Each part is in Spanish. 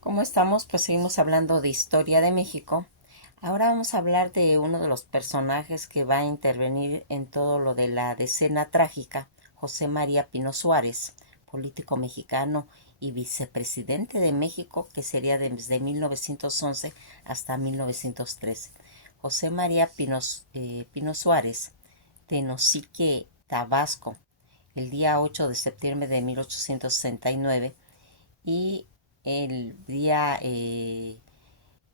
¿Cómo estamos? Pues seguimos hablando de historia de México. Ahora vamos a hablar de uno de los personajes que va a intervenir en todo lo de la decena trágica, José María Pino Suárez, político mexicano y vicepresidente de México, que sería desde 1911 hasta 1913. José María Pino Suárez, de Nosique, Tabasco, el día 8 de septiembre de 1869 y el día en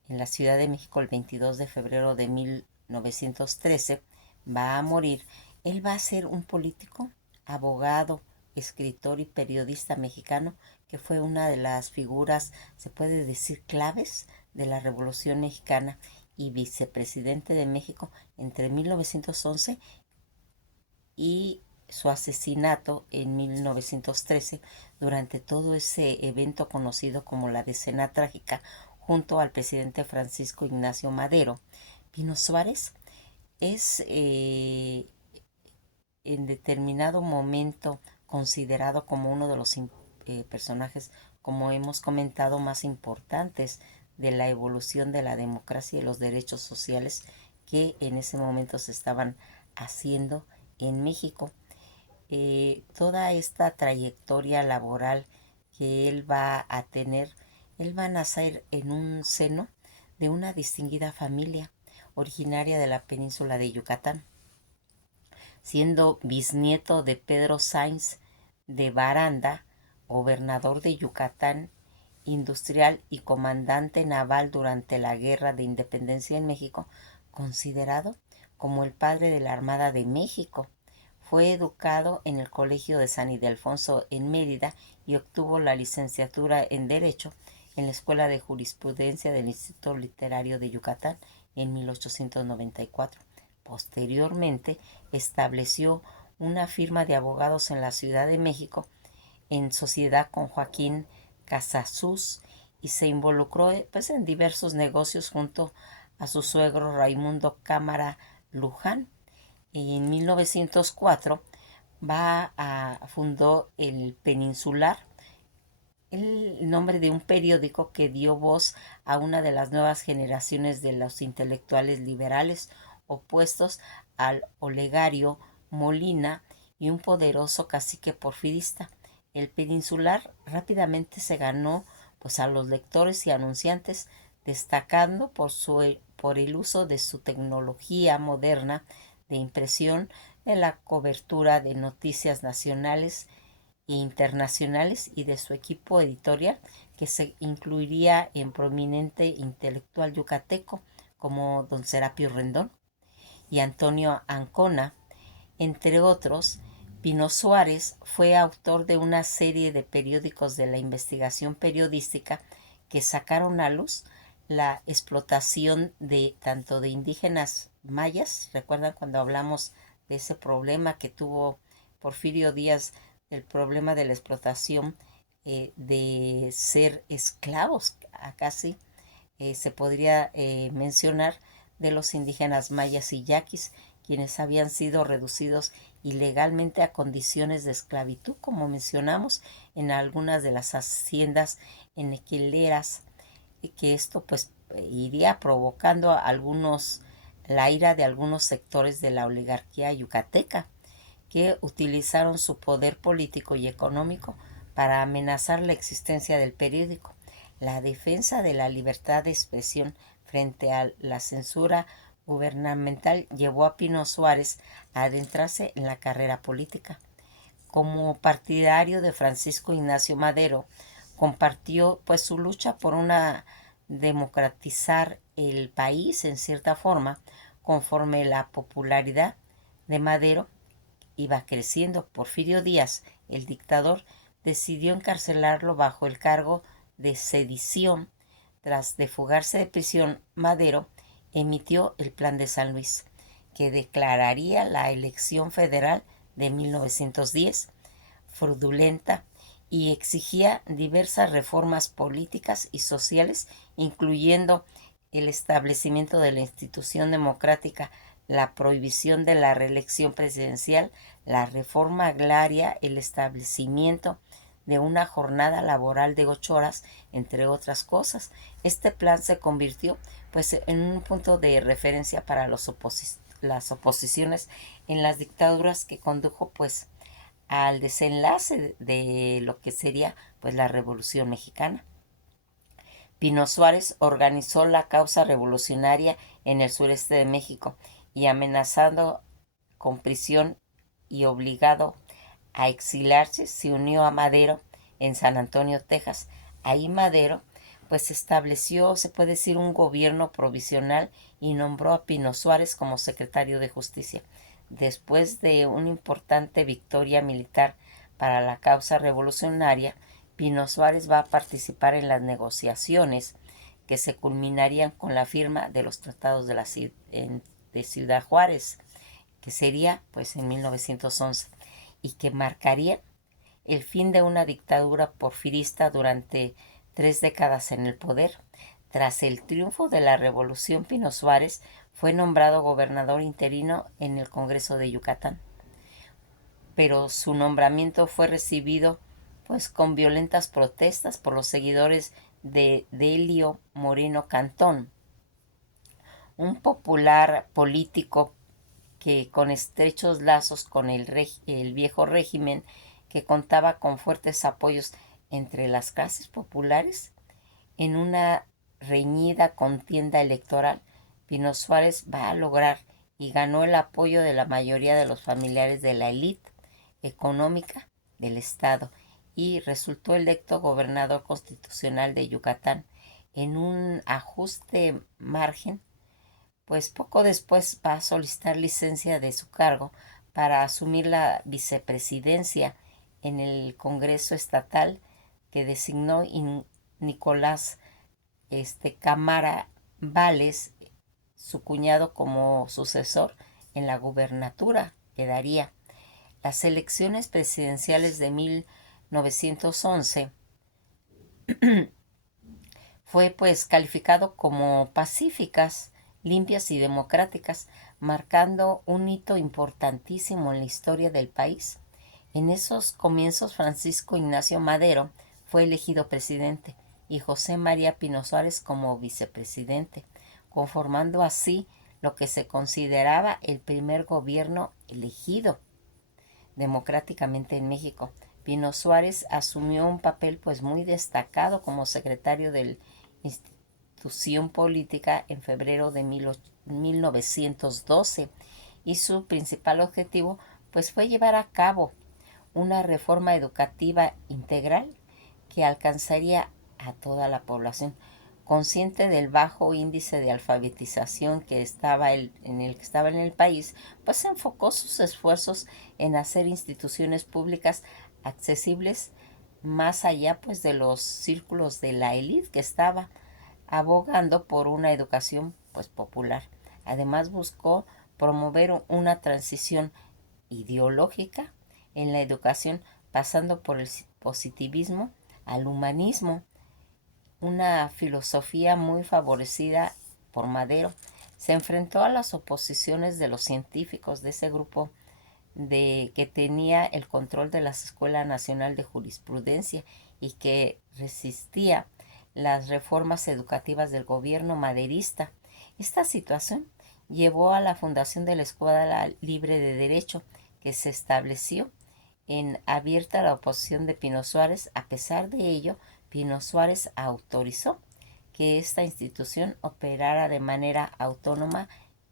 la Ciudad de México el 22 de febrero de 1913 va a morir. Él va a ser un político, abogado, escritor y periodista mexicano que fue una de las figuras, se puede decir, claves de la Revolución Mexicana y vicepresidente de México entre 1911 y su asesinato en 1913 durante todo ese evento conocido como la Decena Trágica junto al presidente Francisco Ignacio Madero. Pino Suárez es en determinado momento considerado como uno de los personajes, como hemos comentado, más importantes de la evolución de la democracia y los derechos sociales que en ese momento se estaban haciendo en México. Toda esta trayectoria laboral que él va a tener, él va a nacer en un seno de una distinguida familia originaria de la península de Yucatán, siendo bisnieto de Pedro Sainz de Baranda, gobernador de Yucatán, industrial y comandante naval durante la Guerra de Independencia en México, considerado como el padre de la Armada de México. Fue educado en el Colegio de San Ildefonso en Mérida y obtuvo la licenciatura en Derecho en la Escuela de Jurisprudencia del Instituto Literario de Yucatán en 1894. Posteriormente, estableció una firma de abogados en la Ciudad de México en sociedad con Joaquín Casasus y se involucró pues, en diversos negocios junto a su suegro Raimundo Cámara Luján. En 1904 fundó el Peninsular, el nombre de un periódico que dio voz a una de las nuevas generaciones de los intelectuales liberales opuestos al olegario Molina y un poderoso cacique porfirista. El Peninsular rápidamente se ganó pues, a los lectores y anunciantes, destacando por el uso de su tecnología moderna de impresión en la cobertura de noticias nacionales e internacionales y de su equipo editorial, que se incluiría en prominente intelectual yucateco como don Serapio Rendón y Antonio Ancona, entre otros. Pino Suárez fue autor de una serie de periódicos de la investigación periodística que sacaron a luz la explotación de tanto de indígenas mayas. ¿Recuerdan cuando hablamos de ese problema que tuvo Porfirio Díaz, el problema de la explotación de ser esclavos? Acá sí se podría mencionar de los indígenas mayas y yaquis, quienes habían sido reducidos ilegalmente a condiciones de esclavitud, como mencionamos, en algunas de las haciendas enequeleras, que esto pues iría provocando la ira de algunos sectores de la oligarquía yucateca, que utilizaron su poder político y económico para amenazar la existencia del periódico. La defensa de la libertad de expresión frente a la censura gubernamental llevó a Pino Suárez a adentrarse en la carrera política. Como partidario de Francisco Ignacio Madero, compartió pues su lucha por una democratizar el país en cierta forma, conforme la popularidad de Madero iba creciendo. Porfirio Díaz, el dictador, decidió encarcelarlo bajo el cargo de sedición. Tras de fugarse de prisión, Madero emitió el Plan de San Luis, que declararía la elección federal de 1910 fraudulenta y exigía diversas reformas políticas y sociales, incluyendo el establecimiento de la institución democrática, la prohibición de la reelección presidencial, la reforma agraria, el establecimiento de una jornada laboral de 8 horas, entre otras cosas. Este plan se convirtió pues en un punto de referencia para las oposiciones en las dictaduras que condujo pues al desenlace de lo que sería pues la Revolución Mexicana. Pino Suárez organizó la causa revolucionaria en el sureste de México y amenazando con prisión y obligado a exiliarse, se unió a Madero en San Antonio, Texas. Ahí Madero pues estableció, se puede decir, un gobierno provisional y nombró a Pino Suárez como secretario de Justicia. Después de una importante victoria militar para la causa revolucionaria, Pino Suárez va a participar en las negociaciones que se culminarían con la firma de los tratados de Ciudad Juárez, que sería pues en 1911, y que marcaría el fin de una dictadura porfirista durante 3 décadas en el poder. Tras el triunfo de la Revolución, Pino Suárez fue nombrado gobernador interino en el Congreso de Yucatán, pero su nombramiento fue recibido pues con violentas protestas por los seguidores de Delio Moreno Cantón, un popular político que con estrechos lazos con el viejo régimen, que contaba con fuertes apoyos entre las clases populares. En una reñida contienda electoral, Pino Suárez va a lograr y ganó el apoyo de la mayoría de los familiares de la élite económica del Estado y resultó electo gobernador constitucional de Yucatán en un ajuste margen. Pues poco después va a solicitar licencia de su cargo para asumir la vicepresidencia en el Congreso Estatal que designó Nicolás Cámara Vales, su cuñado, como sucesor en la gubernatura que daría. Las elecciones presidenciales de 1911 fue pues calificado como pacíficas, limpias y democráticas, marcando un hito importantísimo en la historia del país. En esos comienzos, Francisco Ignacio Madero fue elegido presidente y José María Pino Suárez como vicepresidente, conformando así lo que se consideraba el primer gobierno elegido democráticamente en México. Pino Suárez asumió un papel pues muy destacado como secretario de la institución política en febrero de 1912 y su principal objetivo pues fue llevar a cabo una reforma educativa integral que alcanzaría a toda la población. Consciente del bajo índice de alfabetización que estaba en el país, pues enfocó sus esfuerzos en hacer instituciones públicas accesibles más allá pues de los círculos de la élite que estaba abogando por una educación pues popular. Además buscó promover una transición ideológica en la educación, pasando por el positivismo al humanismo, una filosofía muy favorecida por Madero. Se enfrentó a las oposiciones de los científicos de ese grupo que tenía el control de la Escuela Nacional de Jurisprudencia y que resistía las reformas educativas del gobierno maderista. Esta situación llevó a la fundación de la Escuela Libre de Derecho, que se estableció en abierta la oposición de Pino Suárez. A pesar de ello, Pino Suárez autorizó que esta institución operara de manera autónoma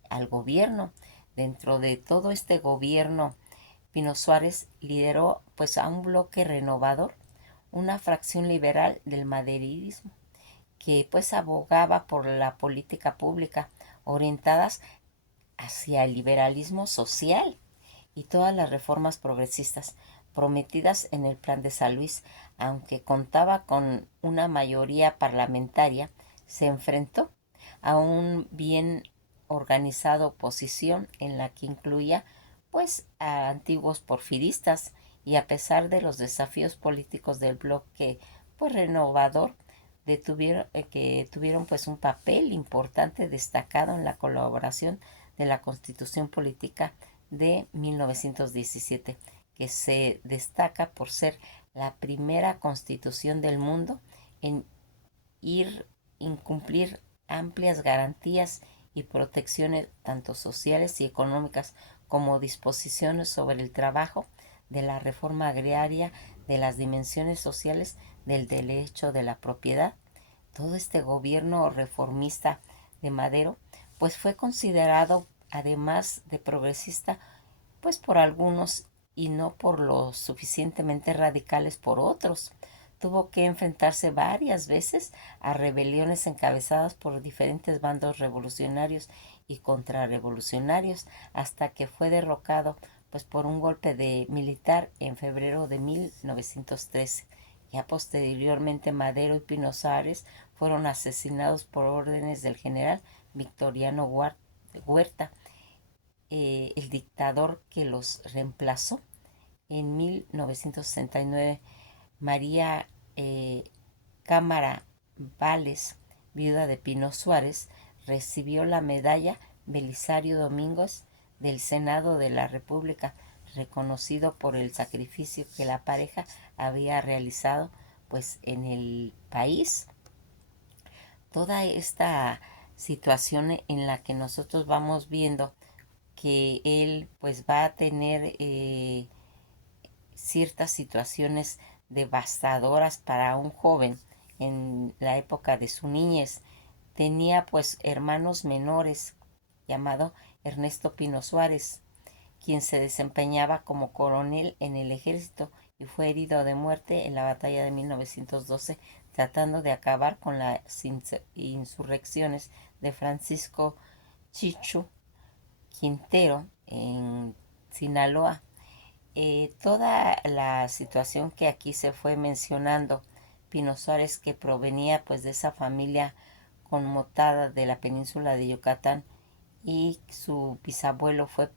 al gobierno. Dentro de todo este gobierno, Pino Suárez lideró pues a un bloque renovador, una fracción liberal del maderismo, que pues abogaba por la política pública orientadas hacia el liberalismo social y todas las reformas progresistas prometidas en el Plan de San Luis. Aunque contaba con una mayoría parlamentaria, se enfrentó a un bien organizado oposición en la que incluía pues a antiguos porfiristas, y a pesar de los desafíos políticos del bloque pues renovador, que tuvieron pues un papel importante destacado en la colaboración de la Constitución Política de 1917, que se destaca por ser la primera constitución del mundo en incumplir amplias garantías y protecciones tanto sociales y económicas como disposiciones sobre el trabajo, de la reforma agraria, de las dimensiones sociales, del derecho de la propiedad. Todo este gobierno reformista de Madero pues fue considerado, además de progresista, pues por algunos y no por lo suficientemente radicales por otros. Tuvo que enfrentarse varias veces a rebeliones encabezadas por diferentes bandos revolucionarios y contrarrevolucionarios, hasta que fue derrocado pues por un golpe de militar en febrero de 1913. Ya posteriormente Madero y Pino Suárez fueron asesinados por órdenes del general Victoriano Huerta, el dictador que los reemplazó. En 1969, María Cámara Vales, viuda de Pino Suárez, recibió la medalla Belisario Domínguez del Senado de la República, reconocido por el sacrificio que la pareja había realizado pues en el país. Toda esta situación en la que nosotros vamos viendo que él pues va a tener ciertas situaciones devastadoras para un joven en la época de su niñez. Tenía pues hermanos menores llamado Ernesto Pino Suárez, quien se desempeñaba como coronel en el ejército y fue herido de muerte en la batalla de 1912 tratando de acabar con las insurrecciones de Francisco Chichu Quintero en Sinaloa. Toda la situación que aquí se fue mencionando, Pino Suárez, que provenía pues de esa familia conmotada de la península de Yucatán, y su bisabuelo fue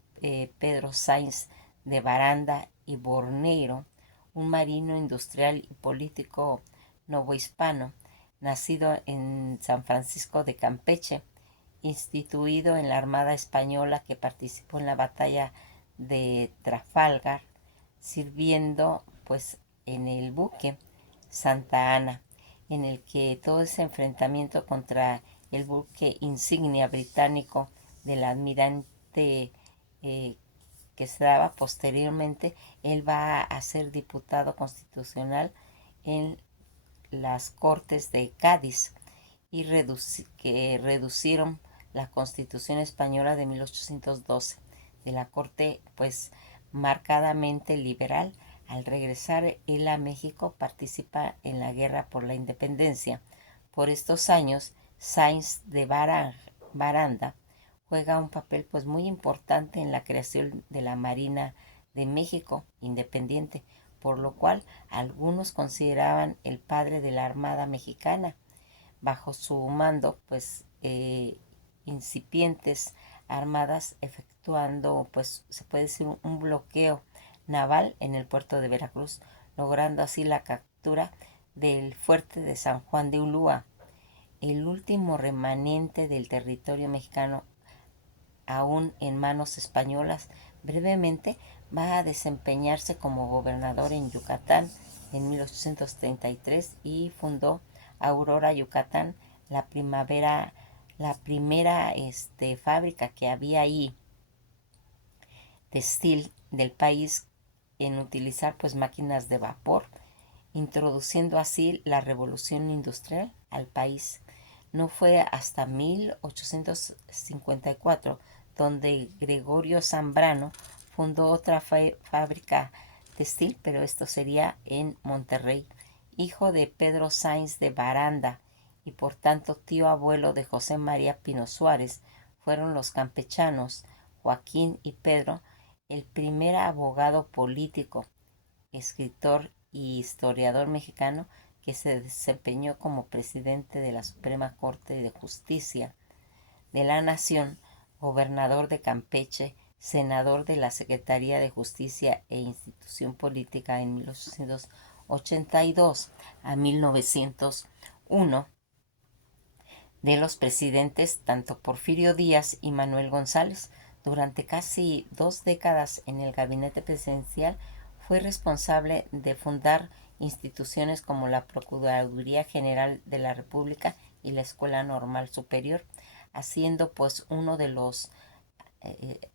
Pedro Sáenz de Baranda y Borneiro, un marino industrial y político novohispano, nacido en San Francisco de Campeche, instituido en la Armada Española, que participó en la batalla de Trafalgar, sirviendo pues en el buque Santa Ana, en el que todo ese enfrentamiento contra el buque insignia británico del almirante que se daba posteriormente, él va a ser diputado constitucional en las Cortes de Cádiz y que reducieron la Constitución Española de 1812, de la Corte pues marcadamente liberal. Al regresar él a México participa en la guerra por la independencia. Por estos años, Sáenz de Baranda juega un papel pues muy importante en la creación de la Marina de México independiente, por lo cual algunos consideraban el padre de la Armada Mexicana. Bajo su mando pues incipientes armadas efectuando pues se puede decir un bloqueo naval en el puerto de Veracruz, logrando así la captura del fuerte de San Juan de Ulúa, el último remanente del territorio mexicano aún en manos españolas. Brevemente va a desempeñarse como gobernador en Yucatán en 1833 y fundó Aurora Yucatán, la primera fábrica que había ahí textil del país en utilizar pues máquinas de vapor, introduciendo así la revolución industrial al país. No fue hasta 1854 donde Gregorio Zambrano fundó otra fábrica textil, pero esto sería en Monterrey, hijo de Pedro Sáenz de Baranda y por tanto tío abuelo de José María Pino Suárez. Fueron los campechanos Joaquín y Pedro el primer abogado político, escritor y historiador mexicano que se desempeñó como presidente de la Suprema Corte de Justicia de la Nación, gobernador de Campeche, senador de la Secretaría de Justicia e Institución Política en 1882 a 1901, de los presidentes tanto Porfirio Díaz y Manuel González. Durante casi 2 décadas en el gabinete presidencial fue responsable de fundar instituciones como la Procuraduría General de la República y la Escuela Normal Superior, haciendo pues uno de los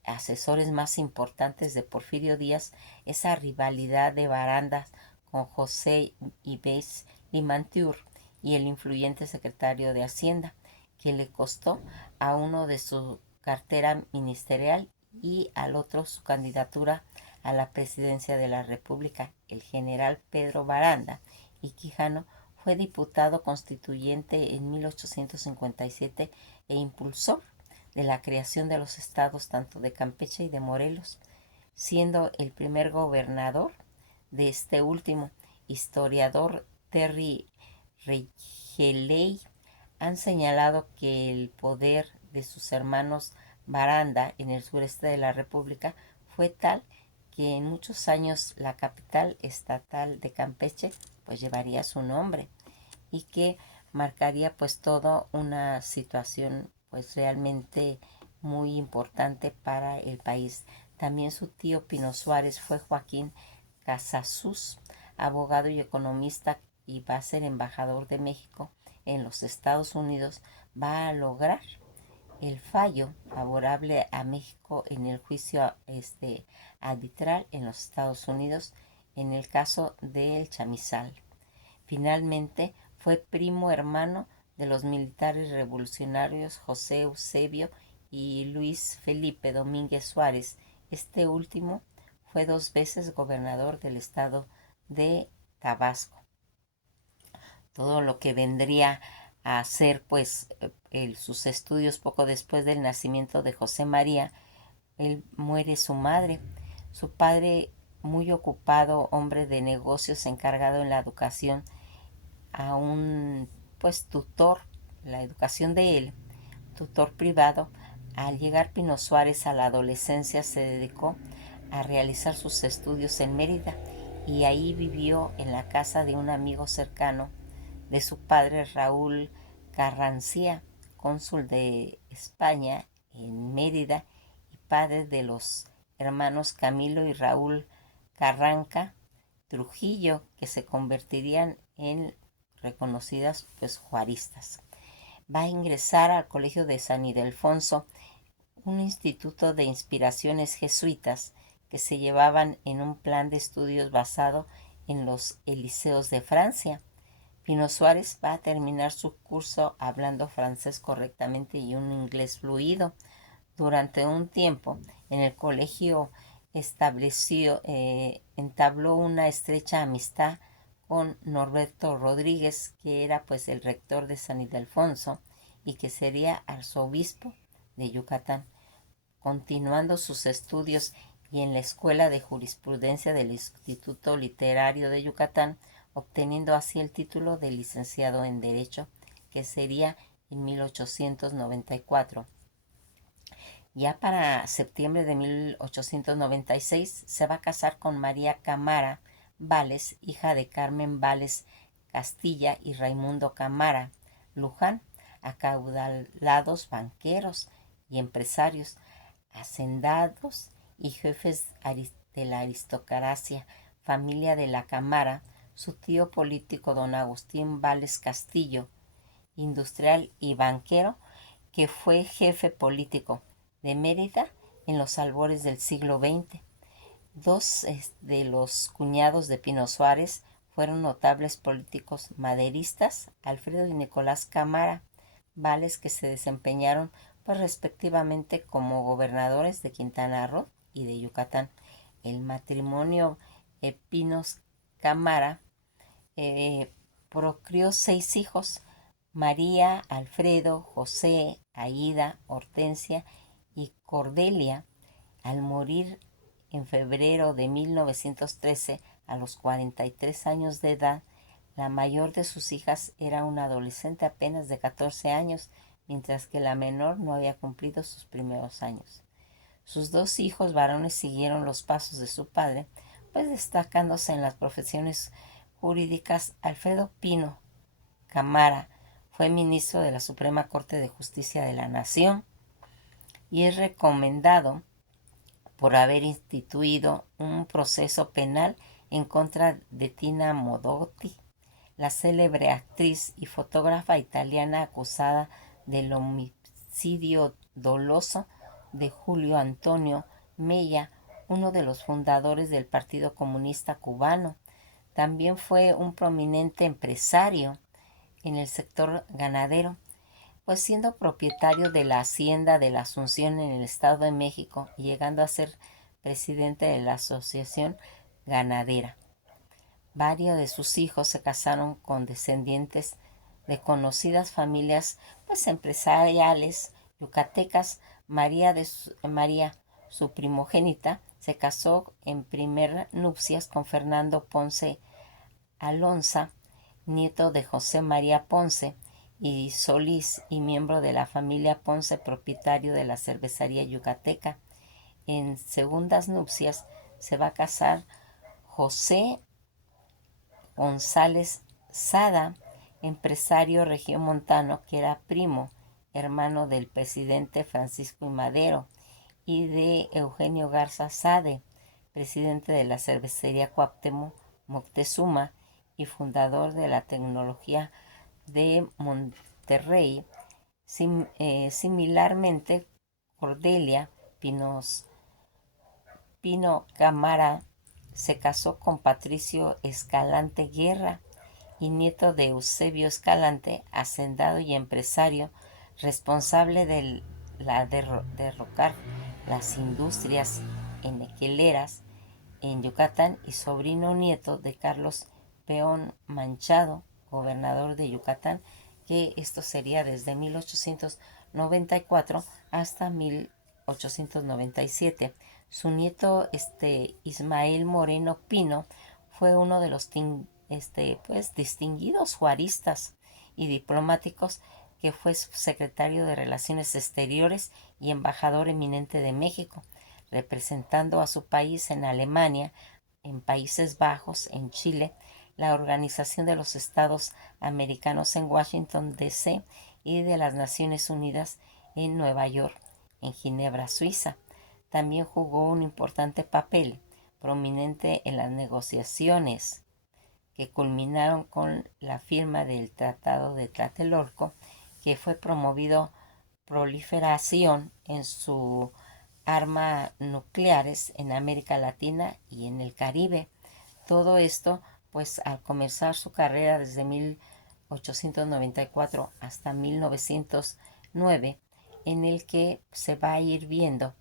asesores más importantes de Porfirio Díaz esa rivalidad de Barandas con José Yves Limantour y el influyente secretario de Hacienda, que le costó a uno de su cartera ministerial y al otro su candidatura a la presidencia de la República. El general Pedro Baranda y Quijano fue diputado constituyente en 1857 e impulsor de la creación de los estados tanto de Campeche y de Morelos, siendo el primer gobernador de este último. Historiador Terry Regeley han señalado que el poder de sus hermanos Baranda en el sureste de la República fue tal que en muchos años la capital estatal de Campeche pues llevaría su nombre y que marcaría pues toda una situación pues realmente muy importante para el país. También su tío Pino Suárez fue Joaquín Casasus, abogado y economista, y va a ser embajador de México en los Estados Unidos. Va a lograr el fallo favorable a México en el juicio arbitral en los Estados Unidos en el caso del chamizal. Finalmente fue primo hermano de los militares revolucionarios José Eusebio y Luis Felipe Domínguez Suárez. Este último fue 2 veces gobernador del estado de Tabasco. Todo lo que vendría a hacer pues sus estudios poco después del nacimiento de José María. Él muere su madre. Su padre, muy ocupado, hombre de negocios, encargado en la educación a un pues tutor, la educación de él, tutor privado. Al llegar Pino Suárez a la adolescencia se dedicó a realizar sus estudios en Mérida y ahí vivió en la casa de un amigo cercano de su padre, Raúl Carrancía, cónsul de España en Mérida y padre de los hermanos Camilo y Raúl Carranca Trujillo, que se convertirían en reconocidas pues juaristas. Va a ingresar al Colegio de San Ildefonso, un instituto de inspiraciones jesuitas que se llevaban en un plan de estudios basado en los Elíseos de Francia. Pino Suárez va a terminar su curso hablando francés correctamente y un inglés fluido. Durante un tiempo en el colegio entabló una estrecha amistad con Norberto Rodríguez, que era pues el rector de San Ildefonso y que sería arzobispo de Yucatán, continuando sus estudios y en la Escuela de Jurisprudencia del Instituto Literario de Yucatán, obteniendo así el título de licenciado en Derecho, que sería en 1894. Ya para septiembre de 1896 se va a casar con María Camara Vales, hija de Carmen Vales Castilla y Raimundo Camara Luján, acaudalados banqueros y empresarios, hacendados y jefes de la aristocracia, familia de la Camara. Su tío político don Agustín Vales Castillo, industrial y banquero, que fue jefe político de Mérida en los albores del siglo XX. 2 de los cuñados de Pino Suárez fueron notables políticos maderistas, Alfredo y Nicolás Camara Vales, que se desempeñaron pues respectivamente como gobernadores de Quintana Roo y de Yucatán. El matrimonio Pinos Camara procreó 6 hijos: María, Alfredo, José, Aída, Hortensia y Cordelia. Al morir en febrero de 1913, a los 43 años de edad, la mayor de sus hijas era una adolescente apenas de 14 años, mientras que la menor no había cumplido sus primeros años. Sus 2 hijos varones siguieron los pasos de su padre, pues destacándose en las profesiones jurídicas. Alfredo Pino Camara fue ministro de la Suprema Corte de Justicia de la Nación y es recomendado por haber instituido un proceso penal en contra de Tina Modotti, la célebre actriz y fotógrafa italiana acusada del homicidio doloso de Julio Antonio Mella, uno de los fundadores del Partido Comunista Cubano. También fue un prominente empresario en el sector ganadero, pues siendo propietario de la Hacienda de la Asunción en el Estado de México y llegando a ser presidente de la Asociación Ganadera. Varios de sus hijos se casaron con descendientes de conocidas familias pues empresariales yucatecas. María, su primogénita, se casó en primer nupcias con Fernando Ponce Alonso, nieto de José María Ponce y Solís y miembro de la familia Ponce, propietario de la cervecería yucateca. En segundas nupcias se va a casar José González Sada, empresario regiomontano que era primo hermano del presidente Francisco I. Madero, y de Eugenio Garza Sade, presidente de la cervecería Cuauhtémoc Moctezuma y fundador de la tecnología de Monterrey. Similarmente, Cordelia Pino Cámara se casó con Patricio Escalante Guerra y nieto de Eusebio Escalante, hacendado y empresario responsable de derrocar las industrias enequeleras en Yucatán y sobrino nieto de Carlos Peón Manchado, gobernador de Yucatán, que esto sería desde 1894 hasta 1897. Su nieto Ismael Moreno Pino fue uno de los distinguidos juaristas y diplomáticos, que fue secretario de Relaciones Exteriores y embajador eminente de México, representando a su país en Alemania, en Países Bajos, en Chile, la Organización de los Estados Americanos en Washington, D.C. y de las Naciones Unidas en Nueva York, en Ginebra, Suiza. También jugó un importante papel prominente en las negociaciones que culminaron con la firma del Tratado de Tlatelolco, que fue promovido proliferación en su armas nucleares en América Latina y en el Caribe. Todo esto, pues al comenzar su carrera desde 1894 hasta 1909, en el que se va a ir viendo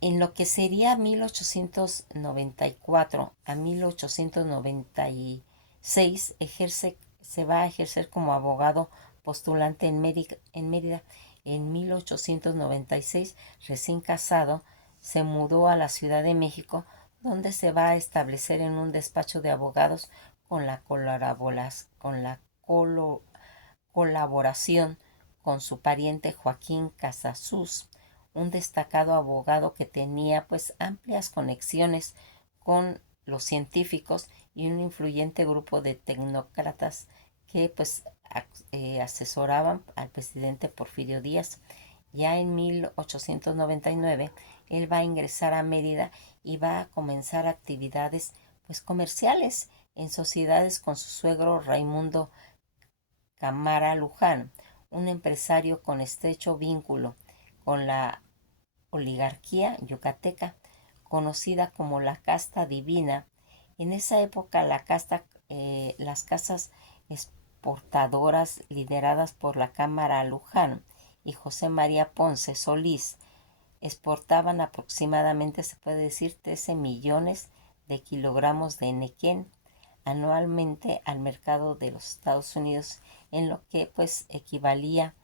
en lo que sería 1894 a 1896, se va a ejercer como abogado postulante en Mérida. En 1896, recién casado, se mudó a la Ciudad de México, donde se va a establecer en un despacho de abogados con la colaboración con su pariente Joaquín Casasus, un destacado abogado que tenía pues amplias conexiones con los científicos y un influyente grupo de tecnócratas que pues asesoraban al presidente Porfirio Díaz. Ya en 1899 él va a ingresar a Mérida y va a comenzar actividades pues comerciales en sociedades con su suegro Raimundo Cámara Luján, un empresario con estrecho vínculo con la oligarquía yucateca, conocida como la casta divina. En esa época las casas exportadoras lideradas por la Cámara Luján y José María Ponce Solís exportaban aproximadamente, se puede decir, 13 millones de kilogramos de nequén anualmente al mercado de los Estados Unidos, en lo que pues equivalía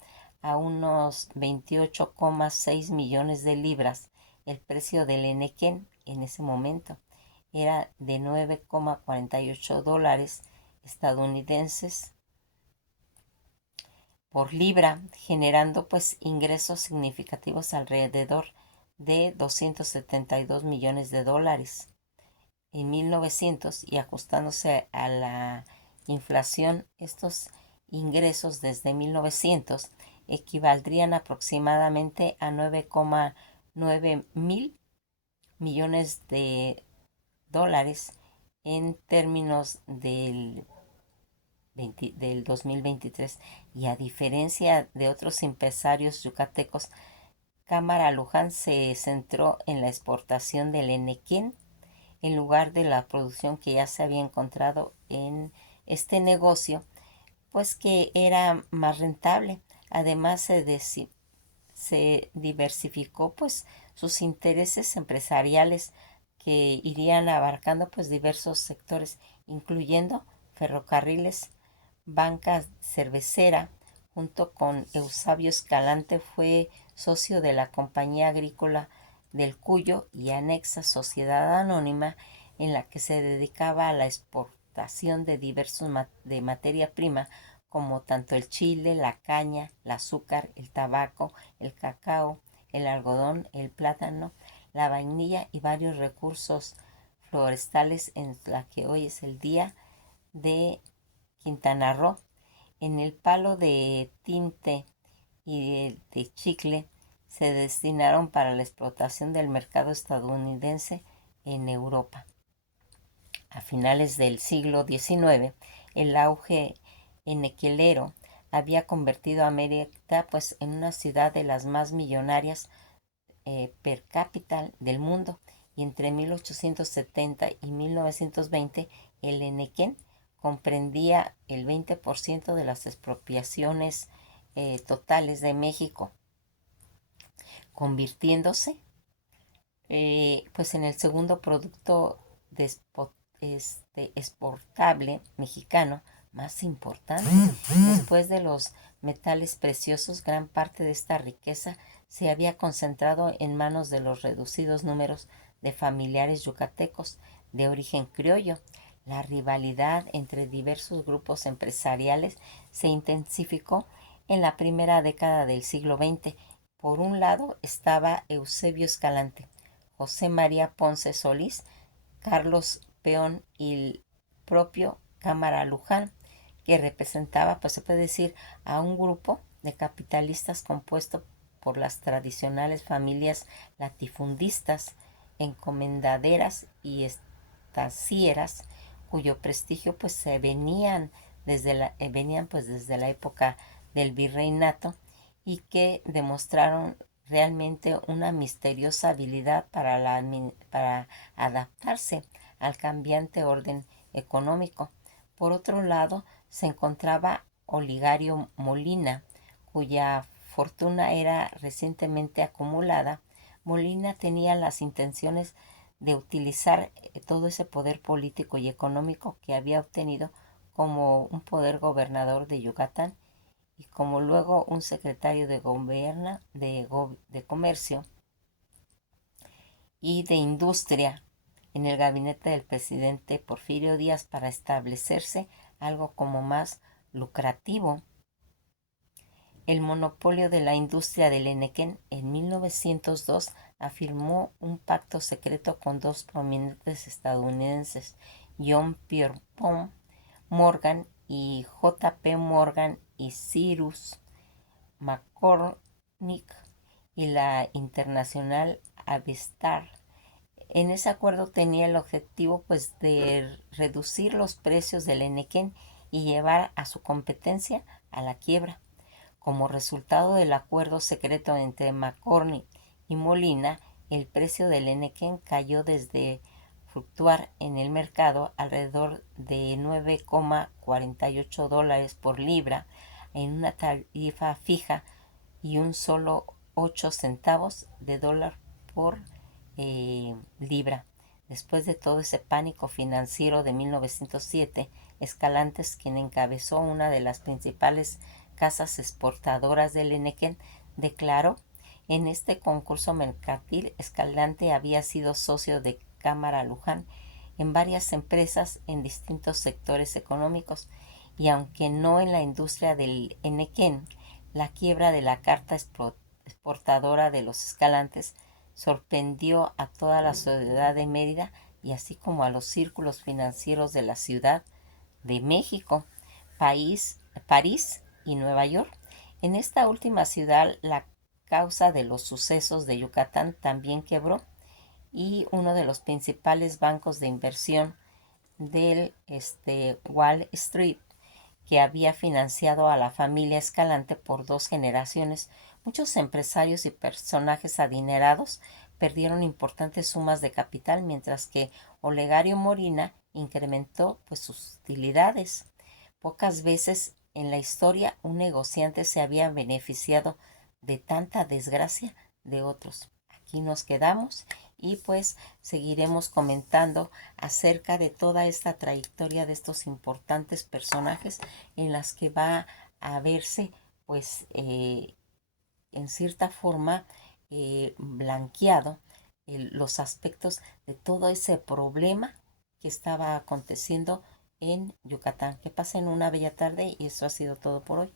a unos 28,6 millones de libras. El precio del enequén en ese momento era de 9,48 dólares estadounidenses por libra, generando pues ingresos significativos alrededor de 272 millones de dólares en 1900, y ajustándose a la inflación, estos ingresos desde 1900 equivaldrían aproximadamente a 9,9 mil millones de dólares en términos del 2023. Y a diferencia de otros empresarios yucatecos, Cámara Luján se centró en la exportación del enequén en lugar de la producción que ya se había encontrado en este negocio, pues que era más rentable. Además se diversificó pues sus intereses empresariales que irían abarcando pues diversos sectores, incluyendo ferrocarriles, banca cervecera. Junto con Eusebio Escalante fue socio de la Compañía Agrícola del Cuyo y anexa Sociedad Anónima, en la que se dedicaba a la exportación de diversos de materia prima, como tanto el chile, la caña, el azúcar, el tabaco, el cacao, el algodón, el plátano, la vainilla y varios recursos forestales, en la que hoy es el Día de Quintana Roo. En el palo de tinte y de chicle se destinaron para la explotación del mercado estadounidense en Europa. A finales del siglo XIX, el auge enequelero había convertido a Mérida pues, en una ciudad de las más millonarias per cápita del mundo, y entre 1870 y 1920 el enequén comprendía el 20% de las expropiaciones totales de México, convirtiéndose pues en el segundo producto exportable mexicano más importante. Después de los metales preciosos, gran parte de esta riqueza se había concentrado en manos de los reducidos números de familiares yucatecos de origen criollo. La rivalidad entre diversos grupos empresariales se intensificó en la primera década del siglo XX. Por un lado estaba Eusebio Escalante, José María Ponce Solís, Carlos Peón y el propio Cámara Luján, que representaba, pues se puede decir, a un grupo de capitalistas compuesto por las tradicionales familias latifundistas, encomendaderas y estancieras, cuyo prestigio pues se venían pues desde la época del virreinato, y que demostraron realmente una misteriosa habilidad para adaptarse al cambiante orden económico. Por otro lado, se encontraba Oligario Molina, cuya fortuna era recientemente acumulada. Molina tenía las intenciones de utilizar todo ese poder político y económico que había obtenido como un poder gobernador de Yucatán y como luego un secretario de Comercio y de Industria en el gabinete del presidente Porfirio Díaz, para establecerse algo como más lucrativo. El monopolio de la industria del enequén en 1902 afirmó un pacto secreto con dos prominentes estadounidenses, John Pierpont Morgan y J. P. Morgan, y Cyrus McCormick y la Internacional Avistar. En ese acuerdo tenía el objetivo pues de reducir los precios del enequén y llevar a su competencia a la quiebra. Como resultado del acuerdo secreto entre McCormick y Molina, el precio del enequén cayó desde fluctuar en el mercado alrededor de $9,48 por libra en una tarifa fija y un solo 8 centavos de dólar por libra. Después de todo ese pánico financiero de 1907, Escalante, quien encabezó una de las principales casas exportadoras del enequén, declaró: en este concurso mercantil, Escalante había sido socio de Cámara Luján en varias empresas en distintos sectores económicos, y aunque no en la industria del enequén, la quiebra de la carta exportadora de los Escalantes sorprendió a toda la sociedad de Mérida y así como a los círculos financieros de la Ciudad de México, París y Nueva York. En esta última ciudad, la causa de los sucesos de Yucatán también quebró, y uno de los principales bancos de inversión del Wall Street, que había financiado a la familia Escalante por 2 generaciones. Muchos empresarios y personajes adinerados perdieron importantes sumas de capital, mientras que Olegario Morina incrementó pues sus utilidades. Pocas veces en la historia un negociante se había beneficiado de tanta desgracia de otros. Aquí nos quedamos y pues seguiremos comentando acerca de toda esta trayectoria de estos importantes personajes en las que va a verse pues en cierta forma blanqueado los aspectos de todo ese problema que estaba aconteciendo en Yucatán. Que pasen una bella tarde y eso ha sido todo por hoy.